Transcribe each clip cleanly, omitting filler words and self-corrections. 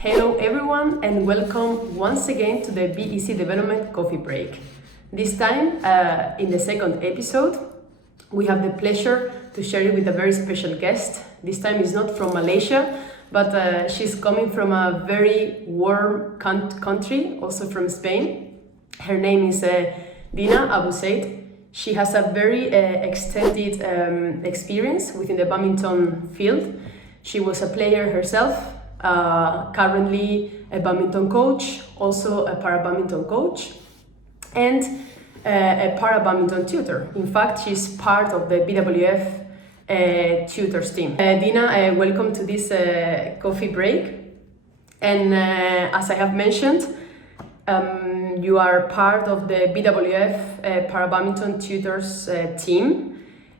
Hello everyone and welcome once again to the BEC Development Coffee Break. This time, in the second episode, we have the pleasure to share it with a very special guest. This time is not from Malaysia, but she's coming from a very warm country, also from Spain. Her name is Dina Abouzeid. She has a very extended experience within the badminton field. She was a player herself, currently a badminton coach, also a Parabadminton coach, and a Parabadminton tutor. In fact, she's part of the BWF tutors team. Dina, welcome to this coffee break. And as I have mentioned, you are part of the BWF Parabadminton tutors team.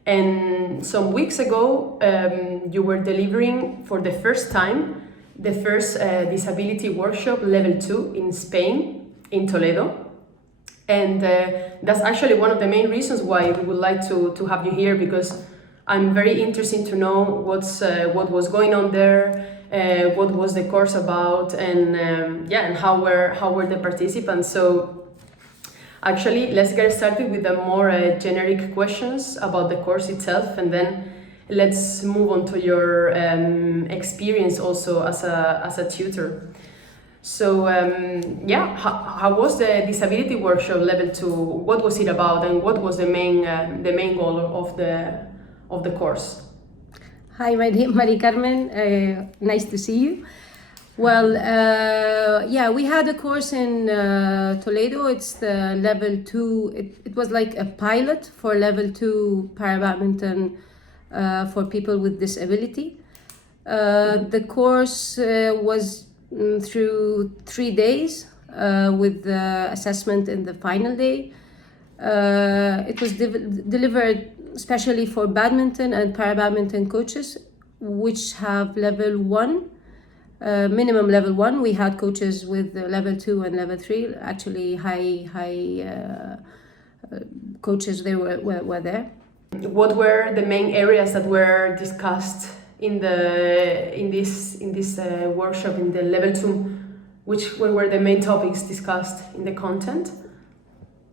And some weeks ago, you were delivering for the first time the first disability workshop level 2 in Spain, in Toledo. And that's actually one of the main reasons why we would like to have you here, because I'm very interested to know what was going on there, what was the course about, and and how were the participants. So actually, let's get started with the more generic questions about the course itself, and then let's move on to your experience also as a tutor. So how was the disability workshop level 2? What was it about, and what was the main goal of the course? Hi, Marie Carmen. Nice to see you. Well, we had a course in Toledo. It's the level 2. It was like a pilot for level 2 Parabadminton for people with disability. The course was through 3 days with the assessment in the final day. It was delivered especially for badminton and Parabadminton coaches, which have level 1, minimum level 1. We had coaches with level 2 and level 3. Actually, high coaches were there. What were the main areas that were discussed in this workshop in the level 2? What were the main topics discussed in the content?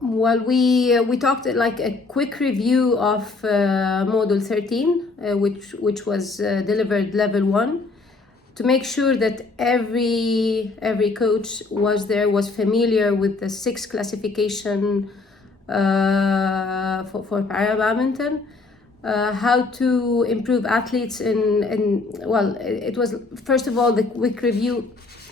Well, we talked like a quick review of module 13, which was delivered level 1, to make sure that every coach was familiar with the 6 classification for Parabadminton, how to improve athletes it was first of all the quick review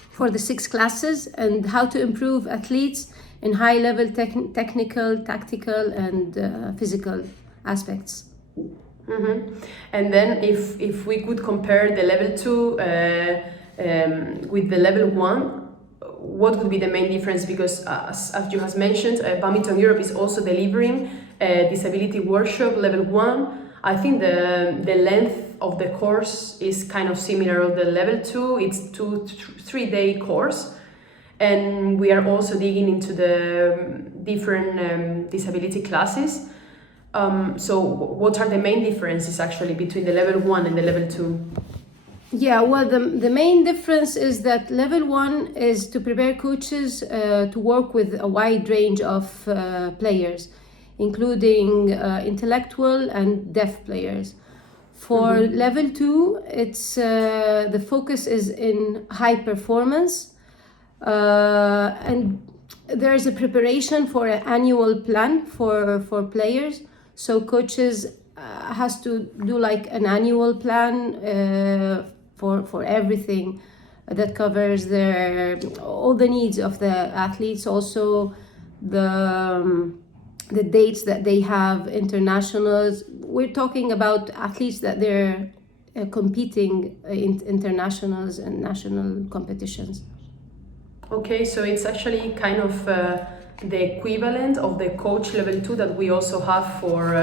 for the 6 classes, and how to improve athletes in high level technical, tactical, and physical aspects. Mm-hmm. And then if we could compare the level 2 with the level 1, what would be the main difference? Because as you have mentioned, Badminton Europe is also delivering a disability workshop level 1. I think the length of the course is kind of similar of the level 2. It's 2-3 day course, and we are also digging into the different disability classes. So what are the main differences actually between the level 1 and the level 2? Yeah, well, the main difference is that level 1 is to prepare coaches to work with a wide range of players, including intellectual and deaf players. For level 2, it's the focus is in high performance, and there's a preparation for an annual plan for players. So coaches has to do like an annual plan for everything that covers all the needs of the athletes, also the dates that they have, internationals. We're talking about athletes that they're competing in internationals and national competitions. Okay, so it's actually kind of the equivalent of the coach level 2 that we also have for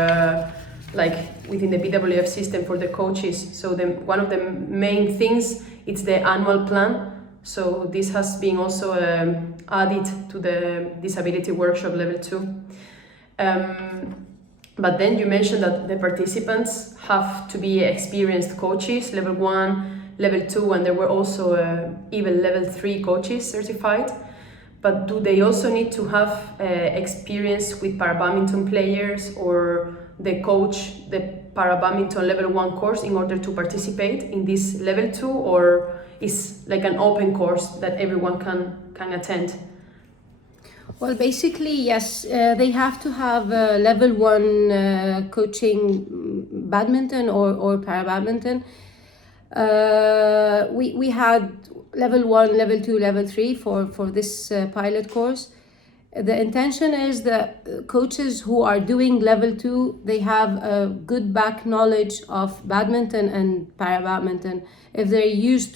like within the BWF system for the coaches. So one of the main things, it's the annual plan. So this has been also added to the disability workshop level 2. But then you mentioned that the participants have to be experienced coaches, level 1, level 2, and there were also even level 3 coaches certified. But do they also need to have experience with Parabadminton players, or they coach the Parabadminton level 1 course in order to participate in this level 2, or is like an open course that everyone can attend? Well, basically, yes, they have to have level 1 coaching badminton or Parabadminton. We had level 1, level 2, level 3 for this pilot course. The intention is that coaches who are doing level 2, they have a good back knowledge of badminton and Parabadminton. If they're used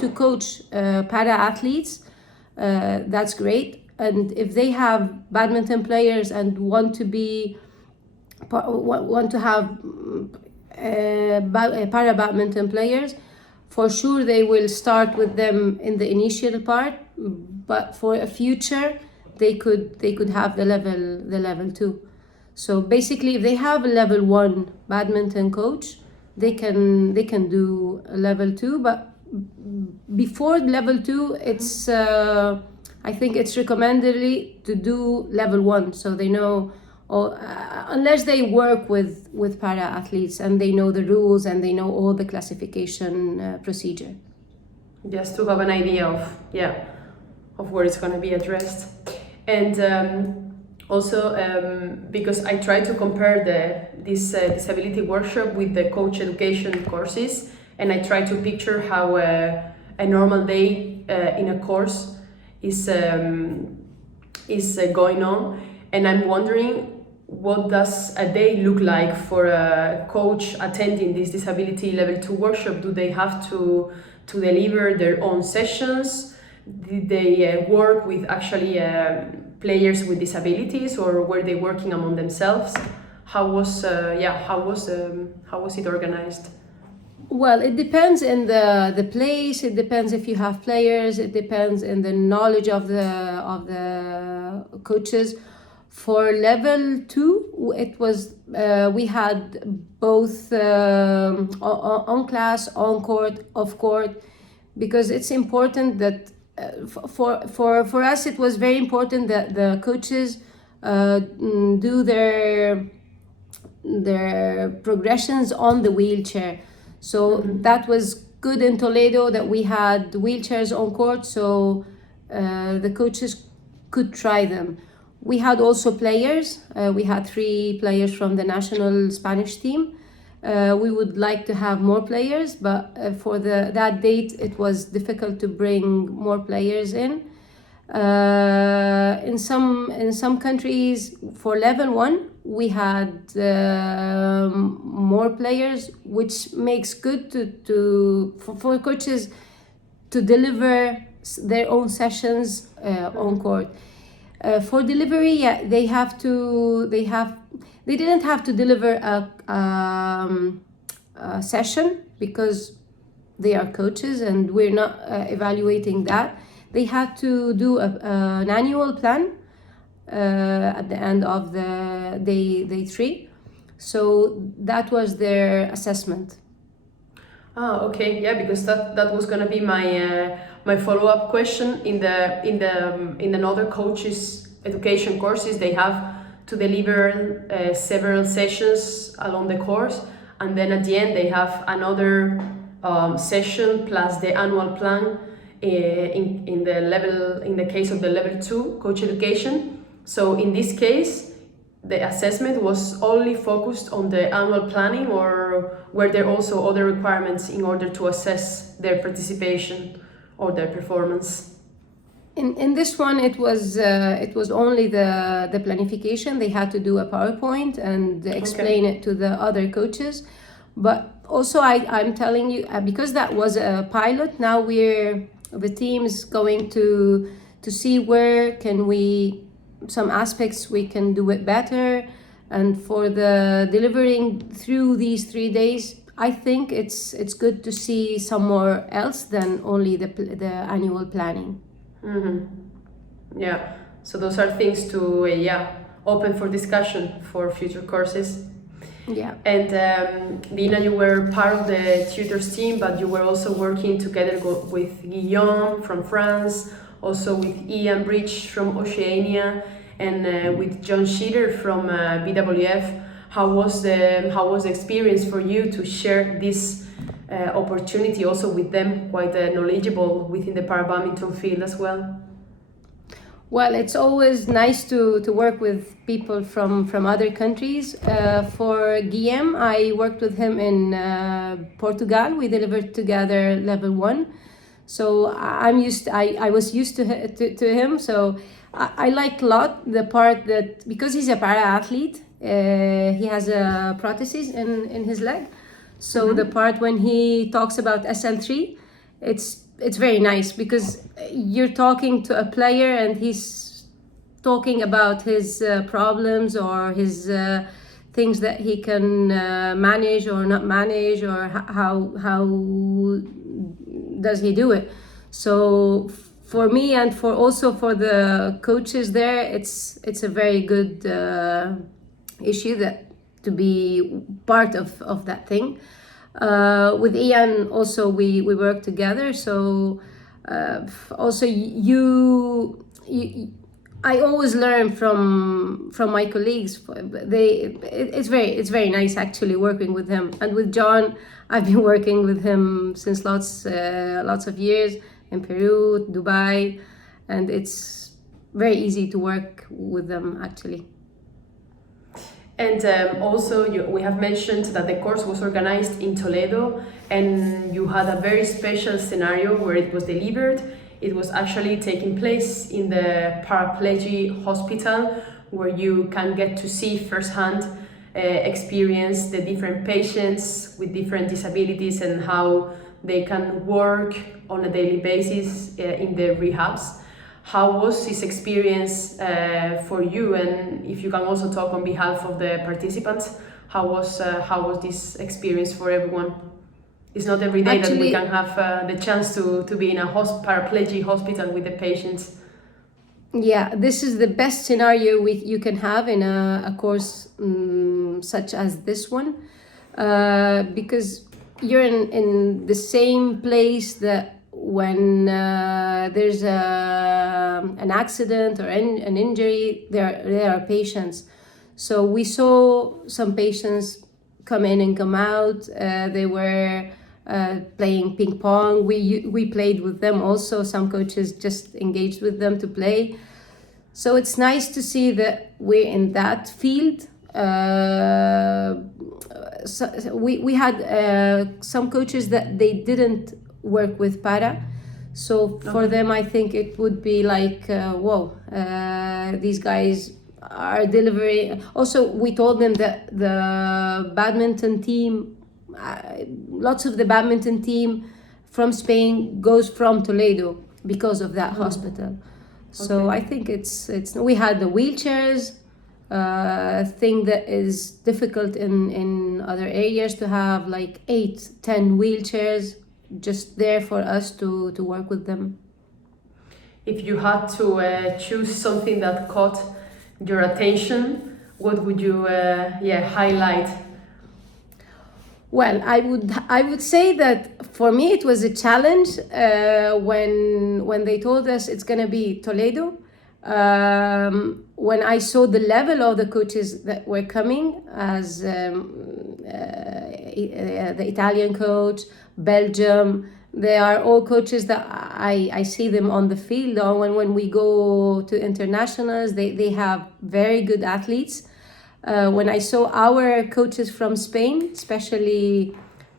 to coach para athletes, that's great. And if they have badminton players and want to have Parabadminton players, for sure they will start with them in the initial part, but for a future they could have the level 2. So basically, if they have a level 1 badminton coach, they can do a level 2, but before level 2, it's I think it's recommended to do level 1, so they know, unless they work with para athletes and they know the rules and they know all the classification procedure. Just to have an idea of where it's going to be addressed. And also because I try to compare this disability workshop with the coach education courses, and I try to picture how a normal day in a course is going on, and I'm wondering, what does a day look like for a coach attending this disability level 2 workshop? Do they have to deliver their own sessions? Did they work with actually players with disabilities, or were they working among themselves? How was it organized? Well, it depends in the place. It depends if you have players. It depends in the knowledge of the coaches. For level 2, it was we had both on class, on court, off court, because it's important that for us it was very important that the coaches do their progressions on the wheelchair. So that was good in Toledo, that we had wheelchairs on court, so the coaches could try them. We had also players. We had 3 players from the national Spanish team. We would like to have more players, but for that date it was difficult to bring more players in. In some countries, for level 1, we had more players, which makes good for coaches to deliver their own sessions on court. For delivery, they didn't have to deliver a session, because they are coaches and we're not evaluating that. They had to do an annual plan at the end of the day 3. So that was their assessment. Okay, because that was gonna be my follow-up question. In the other coaches education courses, they have to deliver several sessions along the course, and then at the end they have another session plus the annual plan in the case of the level 2 coach education. So in this case, the assessment was only focused on the annual planning, or were there also other requirements in order to assess their participation or their performance? In this one, it was only the planification. They had to do a PowerPoint and explain it to the other coaches. But also, I'm telling you, because that was a pilot, now the team is going to see where can we, some aspects we can do it better. And for the delivering through these 3 days, I think it's good to see somewhere else than only the annual planning. So those are things to open for discussion for future courses. Yeah. And Dina, you were part of the tutors team, but you were also working together with Guillaume from France, also with Ian Bridge from Oceania, and with John Sheeter from BWF. How was the experience for you to share this opportunity also with them, quite knowledgeable within the Parabadminton field as well? Well, it's always nice to work with people from other countries. For Guillaume, I worked with him in Portugal. We delivered together level 1. So I was used to him. So I liked a lot the part that, because he's a para athlete, he has a prosthesis in his leg. So the part when he talks about SL3, it's very nice, because you're talking to a player and he's talking about his problems or his things that he can manage or not manage, or how does he do it. So for me, and for also for the coaches there, it's a very good issue that to be part of that thing. With Ian also we work together, so also I always learn from my colleagues. It's very nice actually working with him. And with John, I've been working with him since lots of years in Peru, Dubai, and it's very easy to work with them actually. And also, we have mentioned that the course was organized in Toledo, and you had a very special scenario where it was delivered. It was actually taking place in the Paraplegic Hospital, where you can get to see firsthand, experience the different patients with different disabilities and how they can work on a daily basis in the rehabs. How was this experience for you? And if you can also talk on behalf of the participants, how was this experience for everyone? It's not every day that we can have the chance to be in a paraplegic hospital with the patients. Yeah, this is the best scenario you can have in a course such as this one, because you're in the same place that when there's an accident or an injury, there are patients. So we saw some patients come in and come out. They were playing ping pong. We played with them also. Some coaches just engaged with them to play. So it's nice to see that we're in that field. So we had some coaches that they didn't work with para, so for them I think it would be like whoa, these guys are delivering. Also, we told them that the badminton team, lots of the badminton team from Spain goes from Toledo because of that hospital. So I think it's we had the wheelchairs, thing that is difficult in other areas, to have like 8-10 wheelchairs just there for us to work with them. If you had to choose something that caught your attention, what would you highlight? Well, I would say that for me it was a challenge when they told us it's gonna be Toledo. When I saw the level of the coaches that were coming, as the Italian coach, Belgium, they are all coaches that I see them on the field. Or when we go to internationals, they have very good athletes. When I saw our coaches from Spain, especially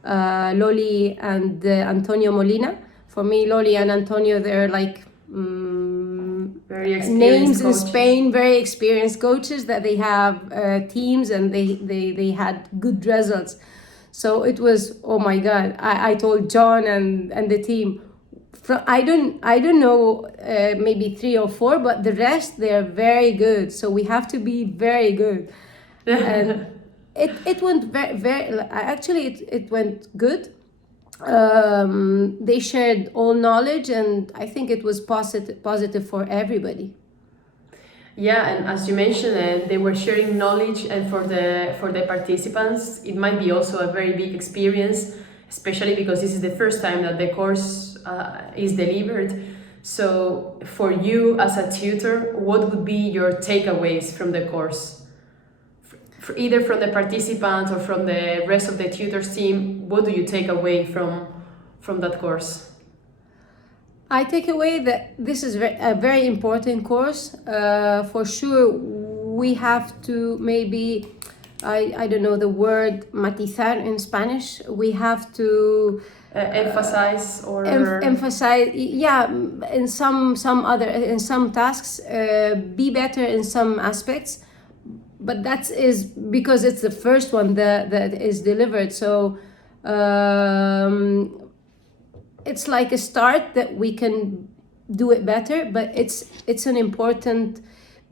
Loli and Antonio Molina, for me, Loli and Antonio, they're like very experienced names coaches in Spain, very experienced coaches that they have teams, and they had good results. So it was, oh my God, I told John and the team, I don't know, maybe 3 or 4, but the rest, they're very good. So we have to be very good. And it went very actually it went good. They shared all knowledge, and I think it was positive for everybody. Yeah, and as you mentioned, they were sharing knowledge, and for the participants, it might be also a very big experience, especially because this is the first time that the course is delivered. So, for you as a tutor, what would be your takeaways from the course? Either from the participants or from the rest of the tutors team, what do you take away from that course? I take away that this is a very important course. For sure, we have to maybe, I don't know the word matizar in Spanish. We have to Emphasize or emphasize, yeah, in some tasks, be better in some aspects. But that is because it's the first one that is delivered. So it's like a start that we can do it better, but it's an important,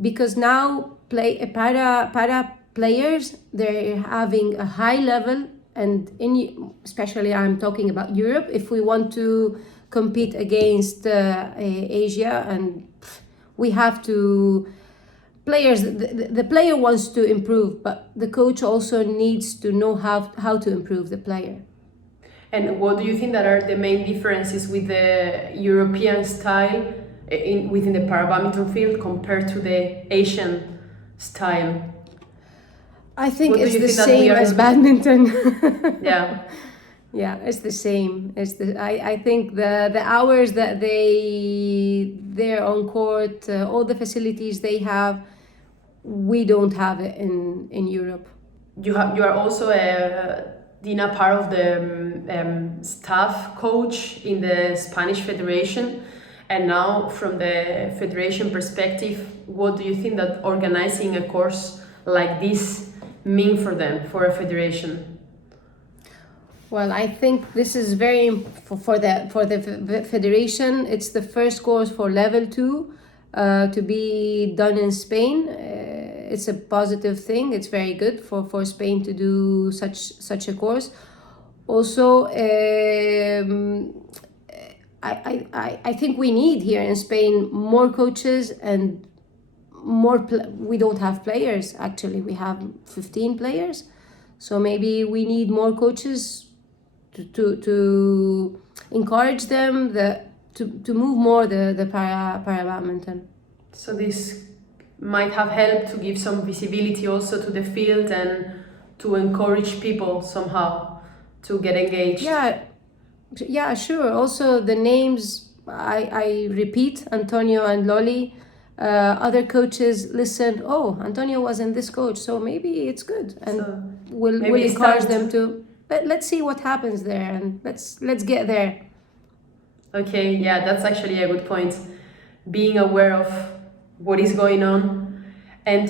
because now para players, they're having a high level, and especially I'm talking about Europe. If we want to compete against Asia, and we have to players, the player wants to improve, but the coach also needs to know how to improve the player. And what do you think that are the main differences with the European style within the Parabadminton field compared to the Asian style? I think it's the same as badminton. Yeah. Yeah, it's the same. I think the hours that they're on court, all the facilities they have, we don't have it in Europe. You are also Dina, part of the staff coach in the Spanish Federation, and now from the federation perspective, what do you think that organizing a course like this mean for them, for a federation? Well, I think this is very for the federation. It's the first course for level 2 to be done in Spain. It's a positive thing. It's very good for Spain to do such a course. Also, I think we need here in Spain more coaches and more. We don't have players. Actually, we have 15 players, so maybe we need more coaches to encourage them to move more the Parabadminton. So this might have helped to give some visibility also to the field and to encourage people somehow to get engaged. Yeah, sure. Also the names, I repeat, Antonio and Loli. Other coaches listen, oh, Antonio was in this coach, so maybe it's good, and So we'll encourage them to. Let's see what happens there, and let's get there. Okay, yeah, that's actually a good point. Being aware of what is going on. And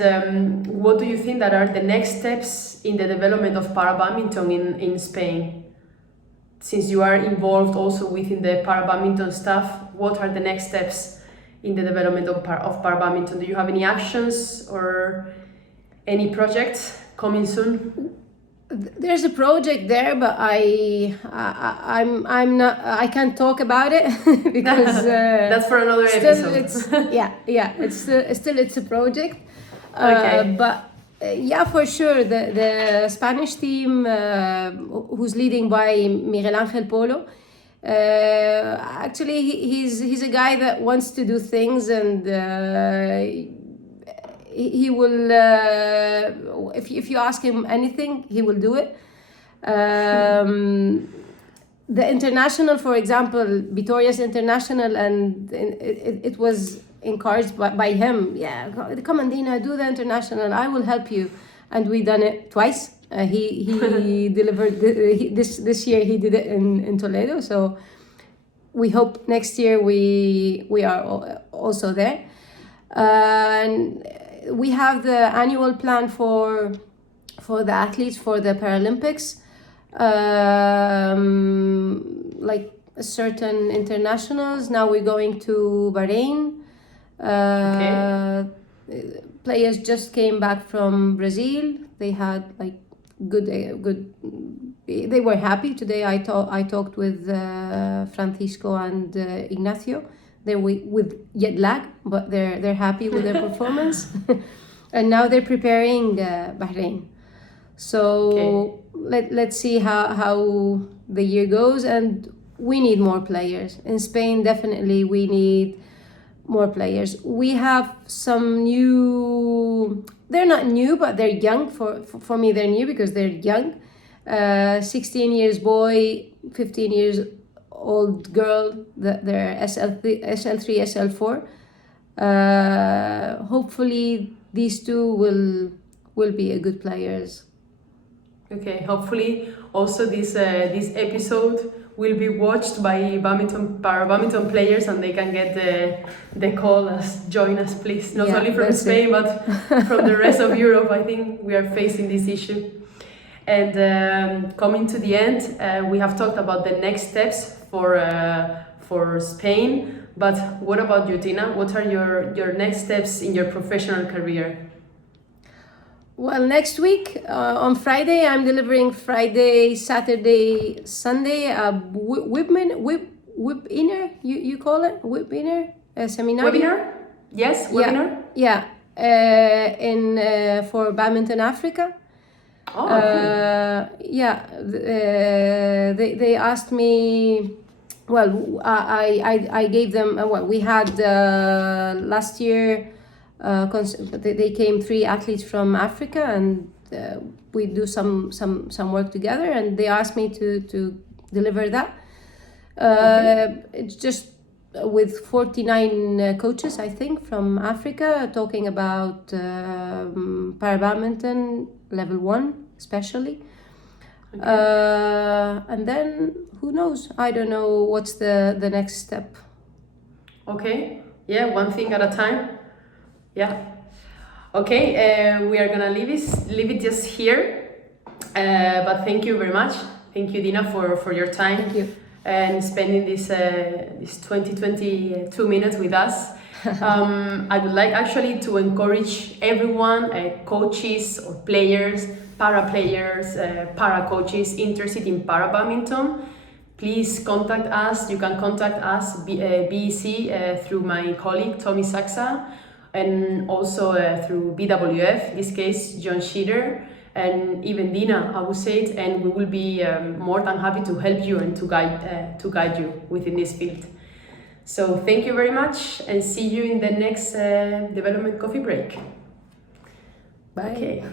what do you think that are the next steps in the development of Parabadminton in Spain? Since you are involved also within the Parabadminton staff, what are the next steps in the development of Parabadminton? Do you have any actions or any projects coming soon? There's a project there, but I'm not. I can't talk about it because that's for another episode. It's a project. Okay. But yeah, for sure, the Spanish team, who's leading by Miguel Angel Polo. Actually, he's a guy that wants to do things, and he will, if you ask him anything, he will do it. The international, for example, Vitoria's international, and it was encouraged by him. Yeah, come on, Dina, do the international. I will help you, and we done it twice. He delivered this year. He did it in Toledo. So we hope next year we are also there. And we have the annual plan for the athletes for the Paralympics, like certain internationals. Now we're going to Bahrain. Players just came back from Brazil. They had like good. They were happy today. I talked with Francisco and Ignacio. They're with jet lag, but they're happy with their performance. And now they're preparing Bahrain. So let's see how the year goes, and we need more players. In Spain, definitely we need more players. We have some new, they're not new, but they're young. For me, they're new because they're young. 16 years boy, 15 years old girl, they're SL3, SL4. Hopefully these two will be a good players. Okay, hopefully also this episode will be watched by Parabadminton players, and they can get the call as join us, please. Not only from Spain, but from the rest of Europe. I think we are facing this issue. And coming to the end, we have talked about the next steps for Spain. But what about you, Dina? What are your next steps in your professional career? Well, next week on Friday, I'm delivering Friday, Saturday, Sunday webinar. You call it webinar, seminar. Webinar? Yes, webinar. Yeah. For Badminton Africa. Oh, cool. Yeah. They asked me. Well, I gave them. We had last year. They came 3 athletes from Africa, and we do some work together, and they asked me to deliver that. It's just with 49 coaches, I think, from Africa, talking about Parabadminton level 1 especially. And then who knows, I don't know what's the next step. Okay, yeah, one thing at a time. Yeah. Okay, we are gonna leave it just here. But thank you very much. Thank you, Dina, for your time. Thank you. And spending this 22 minutes with us. I would like actually to encourage everyone, coaches or players, para players, para coaches interested in Parabadminton. Please contact us. You can contact us, BEC, through my colleague Tommy Saxa, and also through BWF, in this case John Sheeter, and even Dina Abouzeid, and we will be more than happy to help you and to guide you within this field. So thank you very much, and see you in the next Development Coffee Break. Bye. Okay.